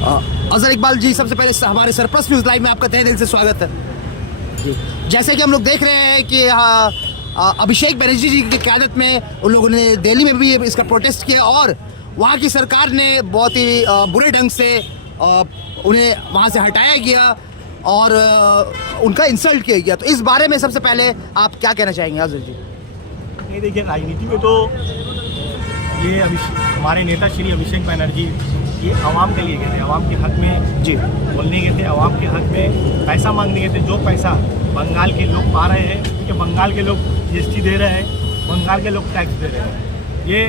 अजहर इकबाल जी, सबसे पहले हमारे सरप्लस न्यूज़ लाइव में आपका तहे दिल से स्वागत है जी। जैसे कि हम लोग देख रहे हैं कि अभिषेक बनर्जी जी की क़यादत में उन लोगों ने दिल्ली में भी इसका प्रोटेस्ट किया और वहाँ की सरकार ने बहुत ही बुरे ढंग से उन्हें वहाँ से हटाया गया और उनका इंसल्ट किया गया। तो इस बारे में सबसे पहले आप क्या कहना चाहेंगे अजहर जी? नहीं, देखिए, राजनीति में तो ये हमारे नेता श्री अभिषेक बनर्जी ये आवाम के लिए गए थे, आवाम के हक में जी बोलने गए थे, आवाम के हक में पैसा मांगने गए थे। जो पैसा बंगाल के लोग पा रहे हैं, क्योंकि बंगाल के लोग जीएसटी दे रहे हैं, बंगाल के लोग टैक्स दे रहे हैं। ये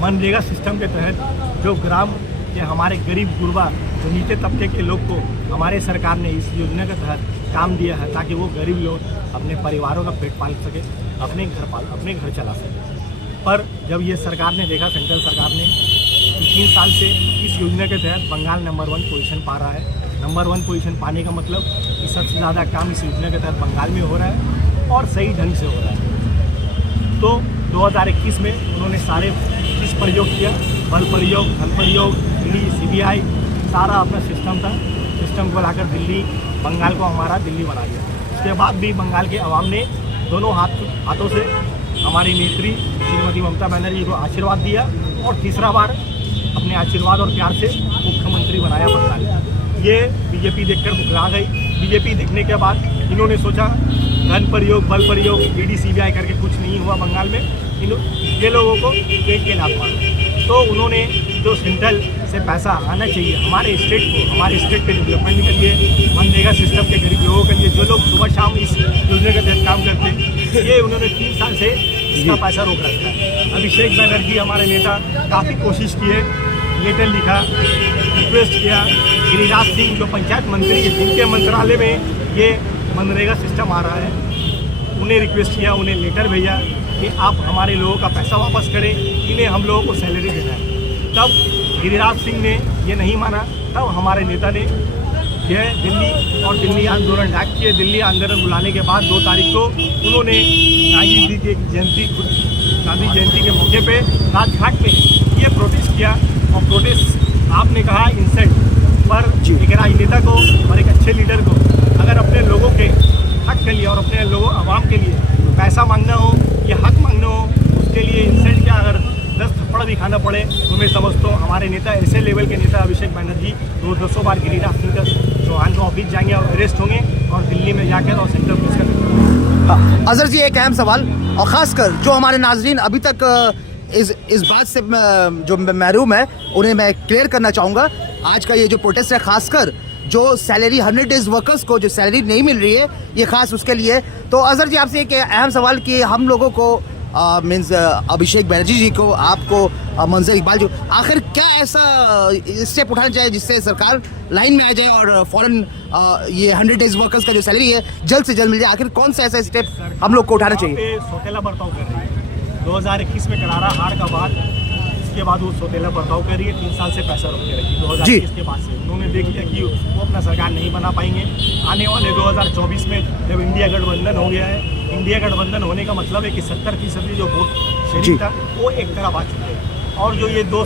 मनरेगा सिस्टम के तहत जो ग्राम के हमारे गरीब गुरबा जो नीचे तबके के लोग को हमारे सरकार ने इस योजना के तहत काम दिया है ताकि वो गरीब लोग अपने परिवारों का पेट पाल सके, अपने घर चला सके। पर जब ये सरकार ने देखा, सेंट्रल सरकार ने 3 साल से इस योजना के तहत बंगाल नंबर 1 पोजीशन पा रहा है। नंबर 1 पोजीशन पाने का मतलब कि सबसे ज़्यादा काम इस योजना के तहत बंगाल में हो रहा है और सही ढंग से हो रहा है। तो 2021 में उन्होंने सारे चीज़ प्रयोग किया, बल प्रयोग, धन प्रयोग, ईडी, सीबीआई, सारा अपना सिस्टम था। सिस्टम को लाकर दिल्ली, बंगाल को हमारा दिल्ली बना दिया। उसके बाद भी बंगाल के अवाम ने दोनों हाथों से हमारी नेत्री श्रीमती ममता बनर्जी को आशीर्वाद दिया और तीसरा बार अपने आशीर्वाद और प्यार से मुख्यमंत्री बनाया बंगाल। ये बीजेपी देखकर बुकरा गई। बीजेपी देखने के बाद इन्होंने सोचा धन प्रयोग, बल प्रयोग, ईडी, सीबीआई करके कुछ नहीं हुआ बंगाल में, ये लोगों को पेट के लात मारा। तो उन्होंने जो सेंट्रल से पैसा आना चाहिए हमारे स्टेट को, हमारे स्टेट के डेवलपमेंट के लिए, मनरेगा सिस्टम के गरीब लोगों के लिए, जो लोग सुबह शाम इस योजना के तहत काम करते हैं, ये उन्होंने 3 साल से इसका पैसा रोक रखा है। अभिषेक बनर्जी हमारे नेता काफ़ी कोशिश की है, लेटर लिखा, रिक्वेस्ट किया। गिरिराज सिंह जो पंचायत मंत्री है, जिनके मंत्रालय में ये मनरेगा सिस्टम आ रहा है, उन्हें रिक्वेस्ट किया, उन्हें लेटर भेजा कि आप हमारे लोगों का पैसा वापस करें, इन्हें हम लोगों को सैलरी देना है। तब गिरिराज सिंह ने ये नहीं माना। तब हमारे नेता ने यह दिल्ली और दिल्ली आंदोलन डाक किए। दिल्ली आंदोलन बुलाने के बाद 2 तारीख को उन्होंने गांधी जी की गांधी जयंती के मौके पे राजघाट पे ये प्रोटेस्ट किया। और प्रोटेस्ट आपने कहा इंसल्ट, पर एक राजनेता को और एक अच्छे लीडर को अगर अपने लोगों के हक के लिए और अपने लोगों आवाम के लिए पैसा मांगना हो या हक मांगना हो, उसके लिए इंसल्ट क्या अगर 10 थप्पड़ भी खाना पड़े तो मैं समझता हूँ हमारे नेता, ऐसे लेवल के नेता अभिषेक बनर्जी 200 बार गिरिराज सिंह चौहान का ऑफिस जाएंगे और अरेस्ट होंगे और दिल्ली में जाकर और सेंट्रल पुलिस का। अजहर जी, एक अहम सवाल और ख़ासकर जो हमारे नाजरीन अभी तक इस बात से जो महरूम है उन्हें मैं क्लियर करना चाहूँगा। आज का ये जो प्रोटेस्ट है, खासकर जो सैलरी 100 डेज वर्कर्स को जो सैलरी नहीं मिल रही है, ये खास उसके लिए। तो अजहर जी, आपसे एक अहम सवाल कि हम लोगों को मीन्स अभिषेक बनर्जी जी को, आपको, मंजर इकबाल जी, आखिर क्या ऐसा स्टेप उठाना चाहिए जिससे सरकार लाइन में आ जाए और फ़ौरन ये 100 डेज वर्कर्स का जो सैलरी है जल्द से जल्द मिल जाए? आखिर कौन सा ऐसा स्टेप हम लोग को उठाना चाहिए? सौतेला बर्ताव कर रही है। 2021 में करारा हार का बाद इसके बाद वो सौतेला बर्ताव कर रही है। 3 साल से पैसा रोक के रखी। 2021 के बाद से उन्होंने देख लिया कि वो अपना सरकार नहीं बना पाएंगे। आने वाले 2024 में जब इंडिया गठबंधन हो गया है, इंडिया गठबंधन होने का मतलब है कि 70% जो वोट शेयरिंग था वो एक तरफ आ चुके हैं और जो ये 2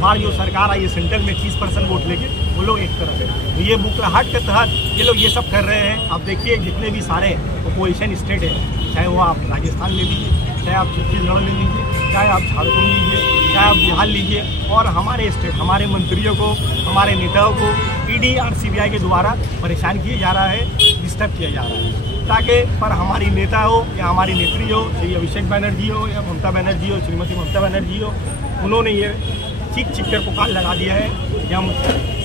बार जो सरकार आई है सेंट्रल में 30% वोट लेके, वो लोग एक तरफ है। तो ये बुकलाहट के तहत ये लोग ये सब कर रहे हैं। आप देखिए जितने भी सारे अपोजिशन स्टेट है, चाहे वो आप राजस्थान ले लीजिए, चाहे आप छत्तीसगढ़ ले लीजिए, चाहे आप झारखंड लीजिए, चाहे आप बिहार लीजिए, और हमारे स्टेट, हमारे मंत्रियों को, हमारे नेताओं को ईडी और सीबीआई के द्वारा परेशान किया जा रहा है, डिस्टर्ब किया जा रहा है, ताकि पर हमारी नेता हो या हमारी नेत्री हो, श्री अभिषेक बनर्जी हो या ममता बनर्जी हो, श्रीमती ममता बनर्जी हो, उन्होंने ये चीख कर पुकार लगा दिया है कि हम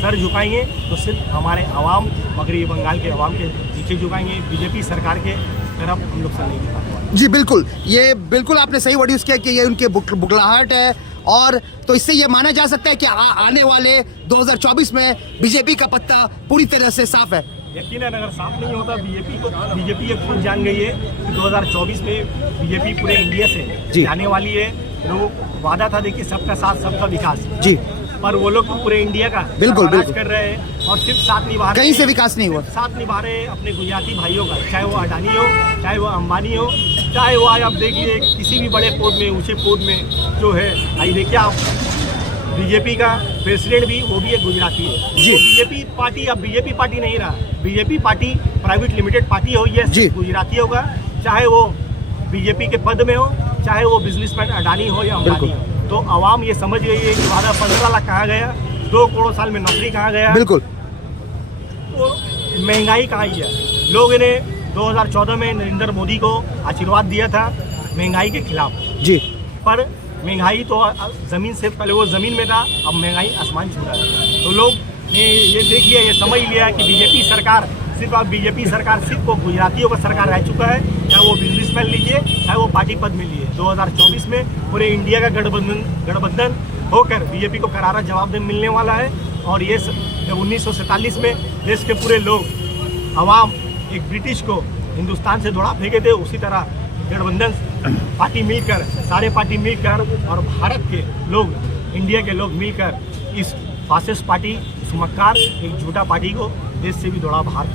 सर झुकाएंगे तो सिर्फ हमारे आवाम, मगरबी बंगाल के आवाम के नीचे झुकाएंगे, बीजेपी सरकार के तरफ हम लोग सर नहीं झुकाएंगे। जी बिल्कुल, ये बिल्कुल आपने सही वर्ड यूज़ किया कि ये उनके बुकलाहट है। और तो इससे ये माना जा सकता है कि आने वाले 2024 में बीजेपी का पत्ता पूरी तरह से साफ है। यकीनन अगर साफ नहीं होता बीजेपी ये खुद जान गई है कि 2024 में बीजेपी पूरे इंडिया से जाने वाली है। लोग वादा था, देखिए, सबका साथ सबका विकास जी, पर वो लोग पूरे इंडिया का बिल्कुल कर रहे हैं और सिर्फ साथ निभा रहे, कहीं से विकास नहीं हुआ, साथ निभा रहे अपने गुजराती भाइयों का, चाहे वो अडानी हो, चाहे वो अंबानी हो, चाहे वो आप देखिए किसी भी बड़े पद में, ऊंचे पद में जो है। आई देखिए आप बीजेपी का प्रेसिडेंट भी वो भी एक गुजराती है। जी। बीजेपी पार्टी अब बीजेपी पार्टी नहीं रहा, BJP party private limited party हो, ये जी। गुजराती होगा, चाहे वो बीजेपी के पद में हो, चाहे वो बिजनेसमैन अडानी हो या अंबानी हो। तो आवाम ये समझ गई है कि वादा 15 लाख कहाँ गया, 2 करोड़ साल में नौकरी कहाँ गया, बिल्कुल तो महंगाई कहाँ आई है। लोग इन्हें 2014 में नरेंद्र मोदी को आशीर्वाद दिया था महंगाई के खिलाफ, जी पर महंगाई तो ज़मीन से पहले वो ज़मीन में था, अब महंगाई आसमान छू रहा है। तो लोग ने ये देख लिया, ये समझ लिया कि बीजेपी सरकार सिर्फ अब बीजेपी सरकार सिर्फ वो गुजरातियों का सरकार रह चुका है, चाहे वो बिजनेसमैन लीजिए, चाहे वो पार्टी पद में लीजिए। 2024 में पूरे इंडिया का गठबंधन होकर बीजेपी को करारा जवाब मिलने वाला है। और ये 1947 में देश के पूरे लोग अवाम एक ब्रिटिश को हिंदुस्तान से दौड़ा फेंके थे, उसी तरह गठबंधन पार्टी मिलकर, सारे पार्टी मिलकर और भारत के लोग, इंडिया के लोग मिलकर इस फासिस्ट पार्टी, इस मक्कार एक झूठा पार्टी को देश से भी दौड़ा बाहर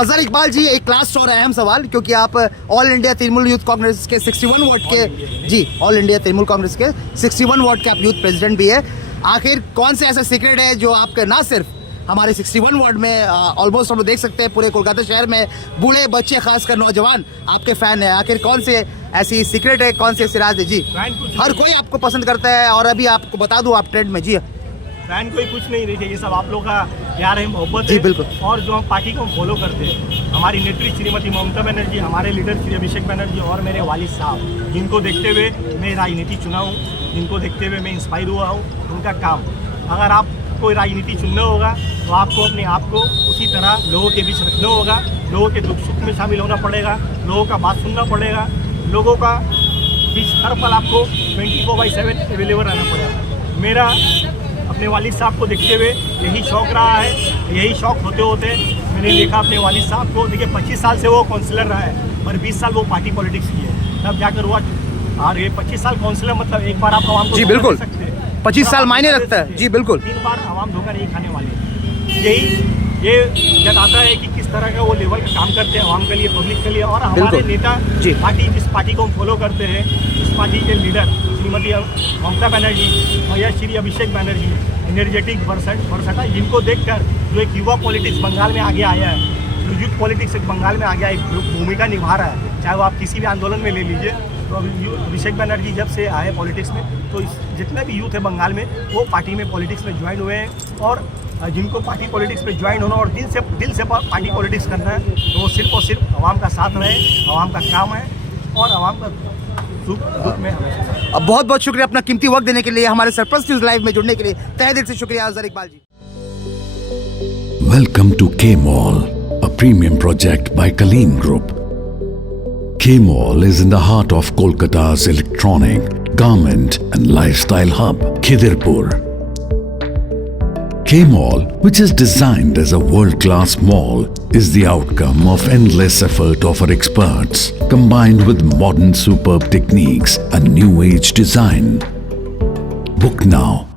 अजहर इकबाल जी, एक लास्ट और अहम सवाल, क्योंकि आप all India Trinamool youth Congress के 61 वार्ड के जी ऑल इंडिया तृणमूल कांग्रेस के 61 वार्ड के आप यूथ प्रेसिडेंट भी है। आखिर कौन से ऐसा सीक्रेट है जो आपके ना सिर्फ हमारे 61 वार्ड में ऑलमोस्ट हम लोग देख सकते हैं पूरे कोलकाता शहर में बूढ़े बच्चे खासकर नौजवान आपके फैन है, आखिर कौन से ऐसी सीक्रेट है, कौन से सिराज है? जी हर कोई आपको पसंद करता है और अभी आपको बता दूं आप ट्रेंड में जी फैन कोई कुछ नहीं देखिए, ये सब आप लोग का प्यार है, मोहब्बत जी, है। बिल्कुल। और जो हम पार्टी को फॉलो करते हैं, हमारी नेत्री श्रीमती ममता बनर्जी, हमारे लीडर श्री अभिषेक बनर्जी और मेरे वालिद साहब, जिनको देखते हुए मैं राजनीति चुना हूँ, जिनको देखते हुए मैं इंस्पायर हुआ हूँ, उनका काम। अगर आप कोई राजनीति चुनना होगा तो आपको अपने आप को उसी तरह लोगों के बीच रखना होगा, लोगों के दुख सुख में शामिल होना पड़ेगा, लोगों का बात सुनना पड़ेगा, लोगों का बीच हर पल आपको 24/7 अवेलेबल रहना पड़ेगा। मेरा अपने वालिद साहब को देखते हुए यही शौक़ रहा है, यही शौक़ होते होते मैंने देखा अपने वालिद साहब को। देखिए 25 साल से वो काउंसलर रहा है और 20 साल वो पार्टी पॉलिटिक्स की है, तब जाकर हुआ। और ये 25 साल काउंसलर मतलब एक बार आप आवाम को जी बिल्कुल 25 साल मायने रखता है जी बिल्कुल। 3 बार आवाम धोखा नहीं खाने वाले। यही ये जताता है कि किस तरह का वो लेवल का काम करते हैं आवाम के लिए, पब्लिक के लिए। और हमारे नेता जी पार्टी, जिस पार्टी को हम फॉलो करते हैं, इस पार्टी के लीडर श्रीमती ममता बनर्जी और या श्री अभिषेक बनर्जी, एनर्जेटिक वर्सटा, जिनको देखकर जो एक युवा पॉलिटिक्स बंगाल में आगे आया है, जो यूथ पॉलिटिक्स एक बंगाल में आगे एक भूमिका निभा रहा है, चाहे वो आप किसी भी आंदोलन में ले लीजिए। तो अभिषेक बनर्जी जब से आए पॉलिटिक्स में, तो जितने भी यूथ है बंगाल में वो पार्टी में पॉलिटिक्स में ज्वाइन हुए हैं। और जिनको पार्टी पॉलिटिक्स में ज्वाइन होना और दिल से पार्टी पॉलिटिक्स करना है, तो वो सिर्फ और सिर्फ आवाम का साथ रहे, आवाम का काम है और आवाम का दुख में हमेशा। अब बहुत बहुत शुक्रिया अपना कीमती वक्त देने के लिए, हमारे सरप्लस न्यूज लाइव में जुड़ने के लिए तहे दिल से शुक्रिया Azhar Iqbal ji. Welcome to K-Mall, a premium project by Kaleen Group. K-Mall is in the heart of Kolkata's electronic, garment and lifestyle hub, Khidirpur. K-Mall, which is designed as a world-class mall, is the outcome of endless effort of our experts, combined with modern superb techniques and new age design. Book now